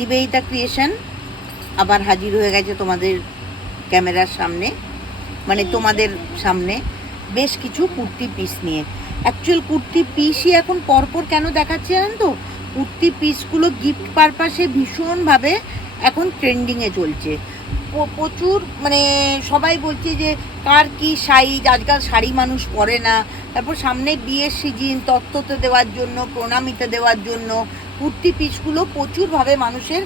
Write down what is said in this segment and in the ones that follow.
Nivedita creation আবার হাজির হয়ে গেছে তোমাদের ক্যামেরার সামনে, মানে তোমাদের সামনে বেশ কিছু কুর্তি পিস নিয়ে। অ্যাকচুয়াল কুর্তি পিসই এখন পরপর কেন দেখাচ্ছে জানেন তো? কুর্তি পিসগুলো গিফট পারপাসে ভীষণভাবে এখন ট্রেন্ডিংয়ে চলছে। প্রচুর, মানে সবাই বলছে যে কার কি সাইজ, আজকাল শাড়ি মানুষ পরে না। তারপর সামনে বিয়ের সিজন, তত্ত্বতে দেওয়ার জন্য, প্রণামিতে দেওয়ার জন্য কুর্তি পিসগুলো প্রচুরভাবে মানুষের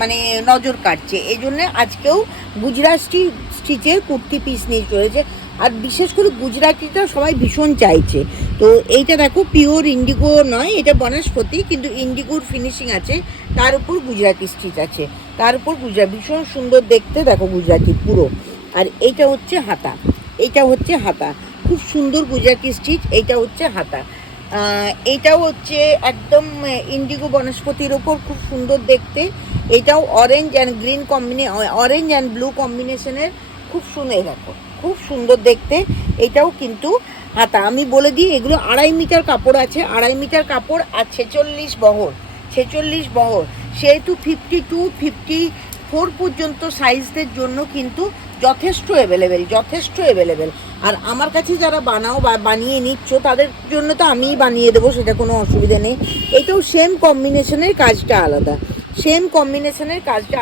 মানে নজর কাটছে। এই জন্য আজকেও গুজরাটি স্টিচের কুর্তি পিস নিয়ে চলেছে। আর বিশেষ করে গুজরাটিটা সবাই ভীষণ চাইছে। তো এইটা দেখো, পিওর ইন্ডিগো নয়, এটা বনস্পতি, কিন্তু ইন্ডিগোর ফিনিশিং আছে, তার উপর গুজরাটি স্টিচ আছে, তার উপর গুজরাট, ভীষণ সুন্দর দেখতে। দেখো গুজরাটি পুরো। আর এইটা হচ্ছে হাতা, এইটা হচ্ছে হাতা, খুব সুন্দর গুজরাটি স্টিচ। এইটা হচ্ছে হাতা, এইটাও হচ্ছে একদম ইন্ডিগো বনস্পতির ওপর, খুব সুন্দর দেখতে। এটাও orange and green orange and blue কম্বিনেশনের, খুব সুন্দর, দেখো খুব সুন্দর দেখতে। এটাও কিন্তু হাতা। আমি বলে দিই, এগুলো 2.5 মিটার কাপড় আছে, 2.5 মিটার কাপড় আর 46 বহর, সেহেতু 52, 54 পর্যন্ত সাইজদের জন্য কিন্তু যথেষ্ট অ্যাভেলেবেল। আর আমার কাছে যারা বানাও বা বানিয়ে নিচ্ছ তাদের জন্য তো আমিই বানিয়ে দেবো, সেটা কোনো অসুবিধা নেই। এটাও সেম কম্বিনেশনের কাজটা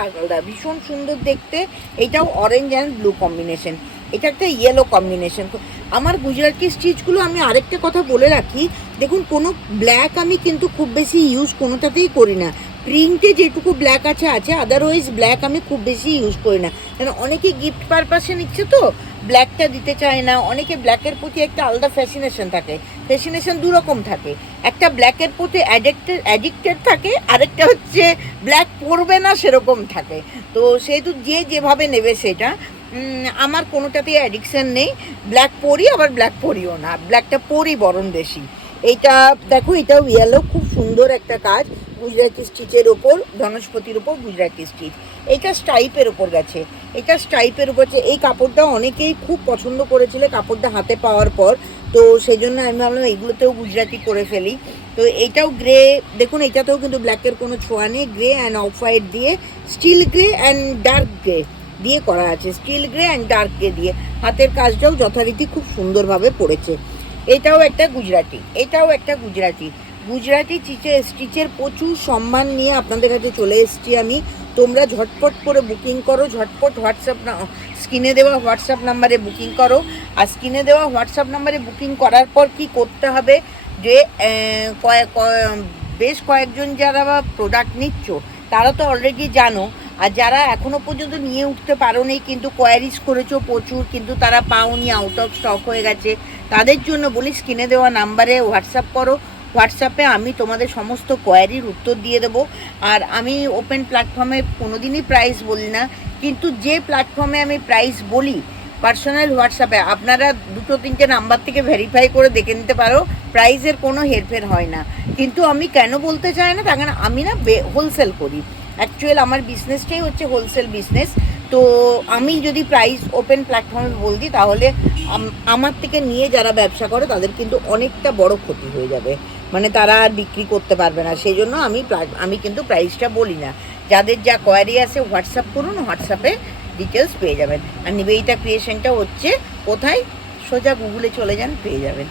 আলাদা, ভীষণ সুন্দর দেখতে। এটাও অরেঞ্জ অ্যান্ড ব্লু কম্বিনেশন, এটা একটা ইয়েলো কম্বিনেশন। তো আমার গুজরাটি স্টিচগুলো আমি আরেকটা কথা বলে রাখি, দেখুন কোনো ব্ল্যাক আমি কিন্তু খুব বেশি ইউজ কোনোটাতেই করি না। প্রিন্টে যেটুকু ব্ল্যাক আছে, আদারওয়াইজ ব্ল্যাক আমি খুব বেশি ইউজ করি না। কেন অনেকে গিফট পারপাসে নিচ্ছে তো ব্ল্যাকটা দিতে চায় না। অনেকে ব্ল্যাকের প্রতি একটা আলাদা ফ্যাসিনেশন থাকে, দুরকম থাকে। একটা ব্ল্যাকের প্রতি অ্যাডিক্টেড থাকে, আরেকটা হচ্ছে ব্ল্যাক পরবে না সেরকম থাকে। তো সেহেতু যে যেভাবে নেবে সেটা। আমার কোনোটাতেই অ্যাডিকশান নেই, ব্ল্যাক পরি আবার ব্ল্যাক পরিও না, ব্ল্যাকটা পরি বরং বেশি। এইটা দেখো, এটাও ইয়েলো, খুব সুন্দর একটা কাজ গুজরাটি স্টিচের ওপর, বনস্পতির ওপর গুজরাটি স্টিচ। এটা স্টাইপের ওপর গেছে, এই কাপড়টা অনেকেই খুব পছন্দ করেছিল কাপড়টা হাতে পাওয়ার পর, তো সেই জন্য আমি ভাবলাম এইগুলোতেও গুজরাটি করে ফেলি। তো এইটাও গ্রে, দেখুন এটাতেও কিন্তু ব্ল্যাকের কোনো ছোঁয়া নেই, গ্রে অ্যান্ড অফ হোয়াইট দিয়ে, still grey and dark grey দিয়ে করা আছে, দিয়ে হাতের কাজটাও যথারীতি খুব সুন্দরভাবে পড়েছে। এটাও একটা গুজরাটি স্টিচের প্রচুর সম্মান নিয়ে আপনাদের কাছে চলে এসেছি আমি। তোমরা ঝটপট করে বুকিং করো, ঝটপট স্ক্রিনে দেওয়া হোয়াটসঅ্যাপ নাম্বারে বুকিং করো। আর স্ক্রিনে দেওয়া হোয়াটসঅ্যাপ নাম্বারে বুকিং করার পর কি করতে হবে, যে বেশ কয়েকজন যারা প্রোডাক্ট নিচ্ছ তারা তো অলরেডি জানো, আর যারা এখনও পর্যন্ত নিয়ে উঠতে পারোনি কিন্তু কোয়ারিজ করেছো প্রচুর, কিন্তু তারা পাওনি, আউট অফ স্টক হয়ে গেছে, তাদের জন্য বলি স্ক্রিনে দেওয়া নাম্বারে হোয়াটসঅ্যাপ করো। হোয়াটসঅ্যাপে আমি তোমাদের সমস্ত কোয়ারির উত্তর দিয়ে দেবো। আর আমি ওপেন প্ল্যাটফর্মে কোনো দিনই প্রাইস বলি না, কিন্তু যে প্ল্যাটফর্মে আমি প্রাইস বলি পার্সোনাল হোয়াটসঅ্যাপে আপনারা 2-3টে নাম্বার থেকে ভেরিফাই করে দেখে নিতে পারো, প্রাইসের কোনো হেরফের হয় না। কিন্তু আমি কেন বলতে চাই না, তার কারণ আমি না হোলসেল করি, অ্যাকচুয়াল আমার বিজনেসটাই হচ্ছে হোলসেল বিজনেস। তো আমি যদি প্রাইস ওপেন প্ল্যাটফর্মে বল দিই তাহলে আমার থেকে নিয়ে যারা ব্যবসা করে তাদের কিন্তু অনেকটা বড় ক্ষতি হয়ে যাবে, মানে তারা আর বিক্রি করতে পারবে না। সেই জন্য আমি কিন্তু প্রাইসটা বলি না। যাদের যা কোয়ারি আছে হোয়াটসঅ্যাপ করুন, হোয়াটসঅ্যাপে ডিটেলস পেয়ে যাবেন। আর নিবেদিতা ক্রিয়েশনটা হচ্ছে কোথায়, সোজা গুগলে চলে যান, পেয়ে যাবেন।